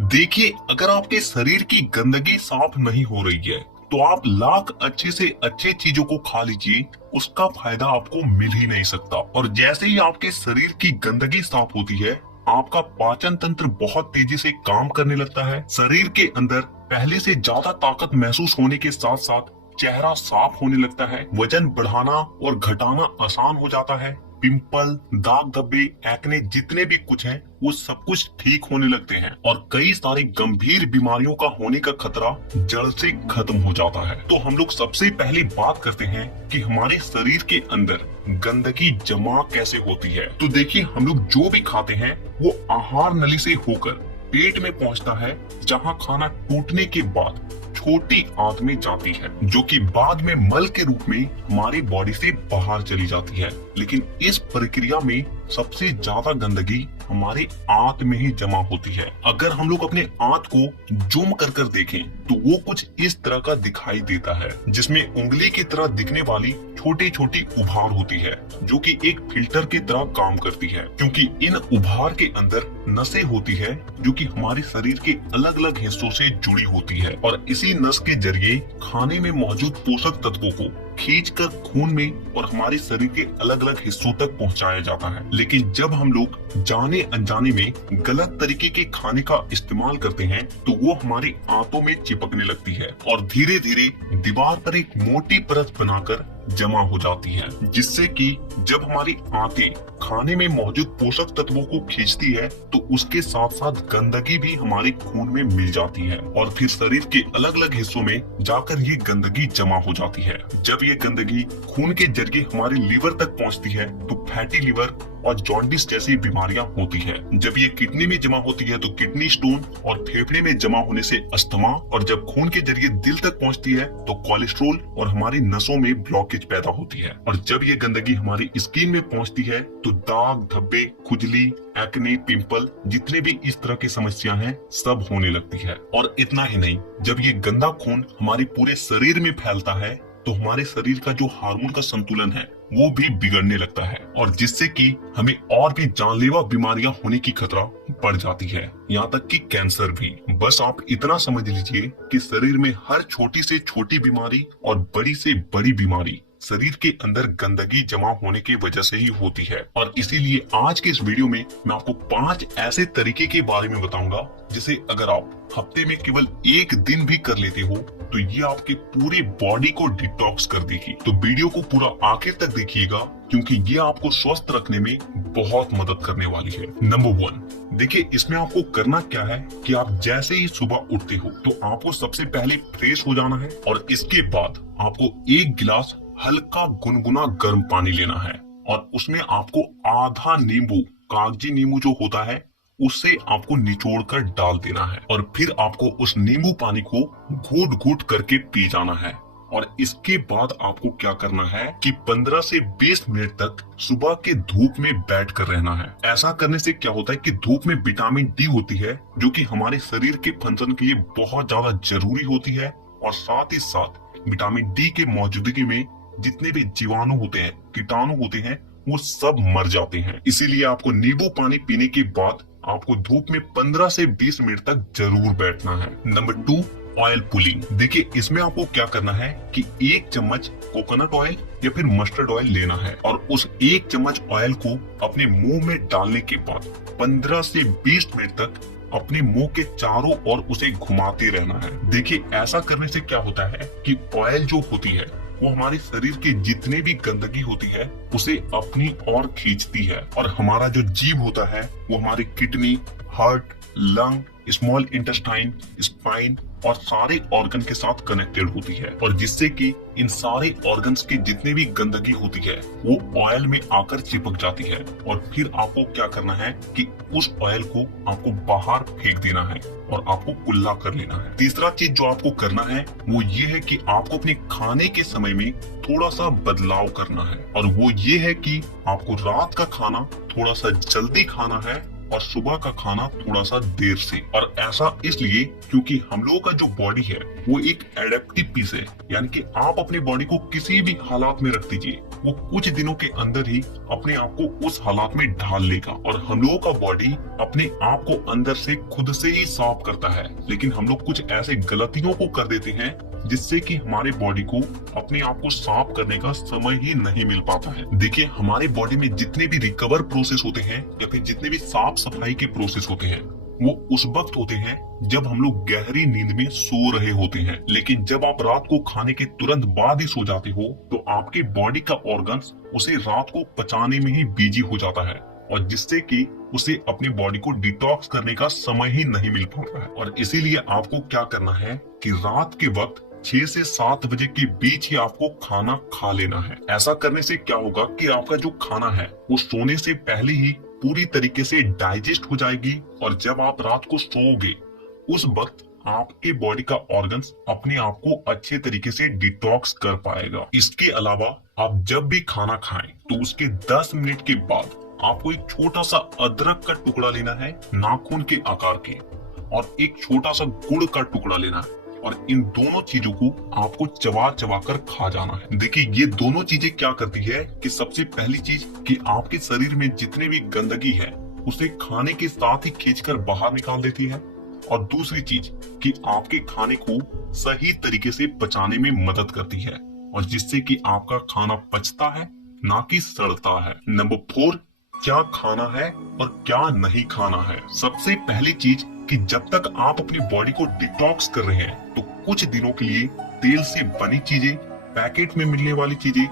देखिए, अगर आपके शरीर की गंदगी साफ नहीं हो रही है तो आप लाख अच्छे से अच्छे चीजों को खा लीजिए, उसका फायदा आपको मिल ही नहीं सकता। और जैसे ही आपके शरीर की गंदगी साफ होती है, आपका पाचन तंत्र बहुत तेजी से काम करने लगता है। शरीर के अंदर पहले से ज्यादा ताकत महसूस होने के साथ साथ चेहरा साफ होने लगता है, वजन बढ़ाना और घटाना आसान हो जाता है। पिंपल, दाग धब्बे, एक्ने जितने भी कुछ हैं, वो सब कुछ ठीक होने लगते हैं और कई सारी गंभीर बीमारियों का होने का खतरा जड़ से खत्म हो जाता है। तो हम लोग सबसे पहले बात करते हैं कि हमारे शरीर के अंदर गंदगी जमा कैसे होती है। तो देखिए, हम लोग जो भी खाते हैं वो आहार नली से होकर पेट में पहुंचता है, जहां खाना टूटने के बाद छोटी आंत में जाती है, जो कि बाद में मल के रूप में हमारी बॉडी से बाहर चली जाती है। लेकिन इस प्रक्रिया में सबसे ज्यादा गंदगी हमारे आंत में ही जमा होती है। अगर हम लोग अपने आंत को जूम कर कर देखें तो वो कुछ इस तरह का दिखाई देता है, जिसमें उंगली की तरह दिखने वाली छोटी छोटी उभार होती है, जो कि एक फिल्टर की तरह काम करती है, क्योंकि इन उभार के अंदर नसें होती है जो कि हमारे शरीर के अलग अलग हिस्सों से जुड़ी होती है और इसी नस के जरिए खाने में मौजूद पोषक तत्वों को खींचकर खून में और हमारे शरीर के अलग अलग हिस्सों तक पहुंचाया जाता है। लेकिन जब हम लोग जाने अनजाने में गलत तरीके के खाने का इस्तेमाल करते हैं तो वो हमारी आंतों में चिपकने लगती है और धीरे धीरे दीवार पर एक मोटी परत बनाकर जमा हो जाती है, जिससे कि जब हमारी आंतें खाने में मौजूद पोषक तत्वों को खींचती है तो उसके साथ साथ गंदगी भी हमारे खून में मिल जाती है और फिर शरीर के अलग अलग हिस्सों में जाकर ये गंदगी जमा हो जाती है। जब ये गंदगी खून के जरिए हमारे लीवर तक पहुंचती है तो फैटी लीवर और जॉन्डिस जैसी बीमारियां होती है। जब ये किडनी में जमा होती है तो किडनी स्टोन और फेफड़े में जमा होने से अस्थमा, और जब खून के जरिए दिल तक पहुंचती है तो कोलेस्ट्रोल और हमारी नसों में ब्लॉकेज पैदा होती है। और जब ये गंदगी हमारी स्किन में पहुंचती है तो दाग धब्बे, खुजली, एक्ने, पिंपल जितने भी इस तरह की समस्या हैं सब होने लगती है। और इतना ही नहीं, जब ये गंदा खून हमारे पूरे शरीर में फैलता है तो हमारे शरीर का जो हार्मोन का संतुलन है वो भी बिगड़ने लगता है और जिससे कि हमें और भी जानलेवा बीमारियां होने की खतरा बढ़ जाती है, यहाँ तक कि कैंसर भी। बस आप इतना समझ लीजिए कि शरीर में हर छोटी से छोटी बीमारी और बड़ी से बड़ी बीमारी शरीर के अंदर गंदगी जमा होने की वजह से ही होती है। और इसीलिए आज के इस वीडियो में मैं आपको 5 ऐसे तरीके के बारे में बताऊंगा जिसे अगर आप हफ्ते में केवल एक दिन भी कर लेते हो तो ये आपके पूरी बॉडी को डिटॉक्स कर देगी। तो वीडियो को पूरा आखिर तक देखिएगा, क्योंकि ये आपको स्वस्थ रखने में बहुत मदद करने वाली है। नंबर 1, देखिए इसमें आपको करना क्या है कि आप जैसे ही सुबह उठते हो तो आपको सबसे पहले फ्रेश हो जाना है और इसके बाद आपको 1 गिलास हल्का गुनगुना गर्म पानी लेना है और उसमें आपको आधा नींबू, कागजी नींबू जो होता है, उससे आपको निचोड़ कर डाल देना है और फिर आपको उस नींबू पानी को घूट घूट करके पी जाना है। और इसके बाद आपको क्या करना है कि 15 से 20 मिनट तक सुबह के धूप में बैठ कर रहना है। ऐसा करने से क्या होता है कि धूप में विटामिन डी होती है, जो कि हमारे शरीर के फंक्शन के लिए बहुत ज्यादा जरूरी होती है और साथ ही साथ विटामिन डी के मौजूदगी में जितने भी जीवाणु होते हैं, कीटाणु होते हैं, वो सब मर जाते हैं। इसीलिए आपको नींबू पानी पीने के बाद आपको धूप में 15 से 20 मिनट तक जरूर बैठना है। Number 2, oil pulling. देखिए इसमें आपको क्या करना है कि 1 चम्मच कोकोनट ऑयल या फिर मस्टर्ड ऑयल लेना है और उस 1 चम्मच ऑयल को अपने मुंह में डालने के बाद 15 से 20 मिनट तक अपने मुंह के चारों ओर उसे घुमाते रहना है। देखिए ऐसा करने से क्या होता है कि ऑयल जो होती है वो हमारे शरीर के जितने भी गंदगी होती है उसे अपनी ओर खींचती है और हमारा जो जीभ होता है वो हमारी kidney, heart, lung, small intestine, spine और सारे ऑर्गन के साथ कनेक्टेड होती है और जिससे कि इन सारे ऑर्गन्स की जितने भी गंदगी होती है वो ऑयल में आकर चिपक जाती है और फिर आपको क्या करना है कि उस ऑयल को आपको बाहर फेंक देना है और आपको कुल्ला कर लेना है। तीसरा चीज जो आपको करना है वो ये है कि आपको अपने खाने के समय में थोड़ा सा बदलाव करना है और वो ये है कि आपको रात का खाना थोड़ा सा जल्दी खाना है और सुबह का खाना थोड़ा सा देर से। और ऐसा इसलिए क्योंकि हम लोगों का जो बॉडी है वो एक एडेप्टिव पीस है, यानी कि आप अपनी बॉडी को किसी भी हालात में रख दीजिए, वो कुछ दिनों के अंदर ही अपने आप को उस हालात में ढाल लेगा। और हम लोगों का बॉडी अपने आप को अंदर से खुद से ही साफ करता है, लेकिन हम लोग कुछ ऐसे गलतियों को कर देते हैं जिससे कि हमारे बॉडी को अपने आप को साफ करने का समय ही नहीं मिल पाता है। देखिए, हमारे बॉडी में जितने भी रिकवर प्रोसेस होते हैं या फिर जितने भी साफ सफाई के प्रोसेस होते हैं, वो उस वक्त होते हैं जब हम लोग गहरी नींद में सो रहे होते हैं। लेकिन जब आप रात को खाने के तुरंत बाद ही सो जाते हो तो आपके बॉडी का ऑर्गन्स उसे रात को पचाने में ही बिजी हो जाता है, और जिससे कि उसे अपनी बॉडी को डिटॉक्स करने का समय ही नहीं मिल पाता है। और इसीलिए आपको क्या करना है कि रात के वक्त 6 से 7 बजे के बीच ही आपको खाना खा लेना है। ऐसा करने से क्या होगा कि आपका जो खाना है वो सोने से पहले ही पूरी तरीके से डाइजेस्ट हो जाएगी, और जब आप रात को सोओगे उस वक्त आपके बॉडी का ऑर्गन्स अपने आप को अच्छे तरीके से डिटॉक्स कर पाएगा। इसके अलावा आप जब भी खाना खाएं तो उसके 10 मिनट के बाद आपको एक छोटा सा अदरक का टुकड़ा लेना है नाखून के आकार के, और एक छोटा सा गुड़ का टुकड़ा लेना है, और इन दोनों चीजों को आपको चबा चबा कर खा जाना है। देखिए, ये दोनों चीजें क्या करती है कि सबसे पहली चीज कि आपके शरीर में जितने भी गंदगी है उसे खाने के साथ ही खींचकर बाहर निकाल देती है, और दूसरी चीज कि आपके खाने को सही तरीके से पचाने में मदद करती है, और जिससे कि आपका खाना पचता है ना कि सड़ता है। नंबर 4, क्या खाना है और क्या नहीं खाना है। सबसे पहली चीज कि जब तक आप अपनी बॉडी को डिटॉक्स कर रहे हैं तो कुछ दिनों के लिए तेल से बनी चीजें, पैकेट में मिलने वाली चीजें,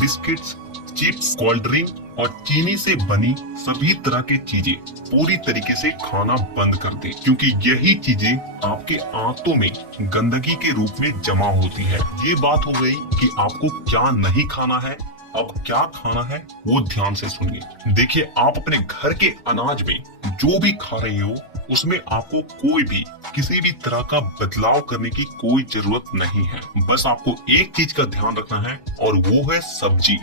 बिस्किट्स, चिप्स, कोल्ड ड्रिंक और चीनी से बनी सभी तरह की चीजें पूरी तरीके से खाना बंद कर दें, क्योंकि यही चीजें आपके आंतों में गंदगी के रूप में जमा होती है। ये बात हो गई कि आपको क्या नहीं खाना है। अब क्या खाना है वो ध्यान से सुनिए। देखिए, आप अपने घर के अनाज में जो भी खा रहे हो उसमें आपको कोई भी किसी भी तरह का बदलाव करने की कोई जरूरत नहीं है। बस आपको एक चीज का ध्यान रखना है, और वो है सब्जी।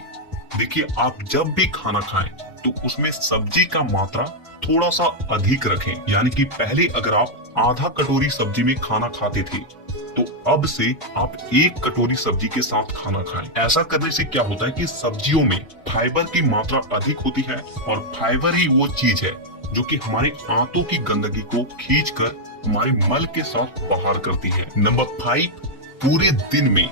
देखिए, आप जब भी खाना खाएं तो उसमें सब्जी का मात्रा थोड़ा सा अधिक रखें। यानी कि पहले अगर आप आधा कटोरी सब्जी में खाना खाते थे तो अब से आप 1 कटोरी सब्जी के साथ खाना खाएं। ऐसा करने से क्या होता है कि सब्जियों में फाइबर की मात्रा अधिक होती है, और फाइबर ही वो चीज है जो कि हमारे आंतों की गंदगी को खींचकर हमारे मल के साथ बाहर करती है। नंबर 5, पूरे दिन में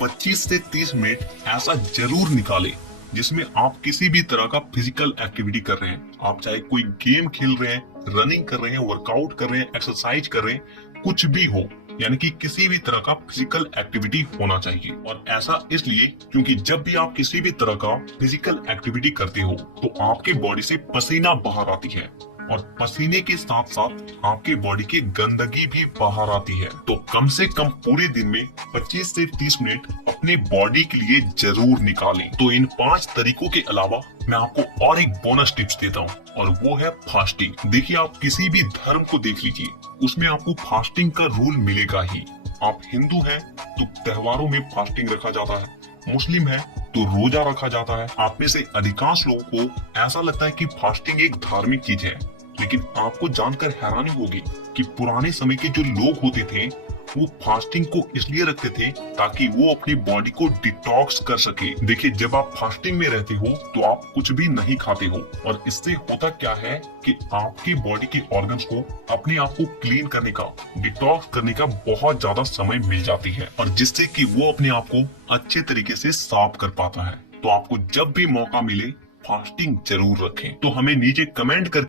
25 से 30 मिनट ऐसा जरूर निकालें जिसमें आप किसी भी तरह का फिजिकल एक्टिविटी कर रहे हैं। आप चाहे कोई गेम खेल रहे हैं, रनिंग कर रहे हैं, वर्कआउट कर रहे हैं, एक्सरसाइज कर रहे हैं, कुछ भी हो, यानी कि किसी भी तरह का फिजिकल एक्टिविटी होना चाहिए। और ऐसा इसलिए क्योंकि जब भी आप किसी भी तरह का फिजिकल एक्टिविटी करते हो तो आपके बॉडी से पसीना बाहर आती है, और पसीने के साथ साथ आपके बॉडी की गंदगी भी बाहर आती है। तो कम से कम पूरे दिन में 25 से 30 मिनट अपने बॉडी के लिए जरूर निकालें। तो इन 5 तरीकों के अलावा मैं आपको और एक बोनस टिप्स देता हूँ, और वो है फास्टिंग। देखिए, आप किसी भी धर्म को देख लीजिए, उसमें आपको फास्टिंग का रूल मिलेगा ही। आप हिंदू हैं तो त्योहारों में फास्टिंग रखा जाता है, मुस्लिम है तो रोजा रखा जाता है। आप में से अधिकांश लोगों को ऐसा लगता है कि फास्टिंग एक धार्मिक चीज है, लेकिन आपको जानकर हैरानी होगी कि पुराने समय के जो लोग होते थे वो फास्टिंग को इसलिए रखते थे ताकि वो अपनी बॉडी को डिटॉक्स कर सके। देखिए, जब आप फास्टिंग में रहते हो तो आप कुछ भी नहीं खाते हो, और इससे होता क्या है कि आपकी बॉडी के ऑर्गन्स को अपने आप को क्लीन करने का, डिटॉक्स करने का बहुत ज्यादा समय मिल जाती है, और जिससे कि वो अपने आप को अच्छे तरीके से साफ कर पाता है। तो आपको जब भी मौका मिले फास्टिंग जरूर रखें। तो हमें नीचे कमेंट कर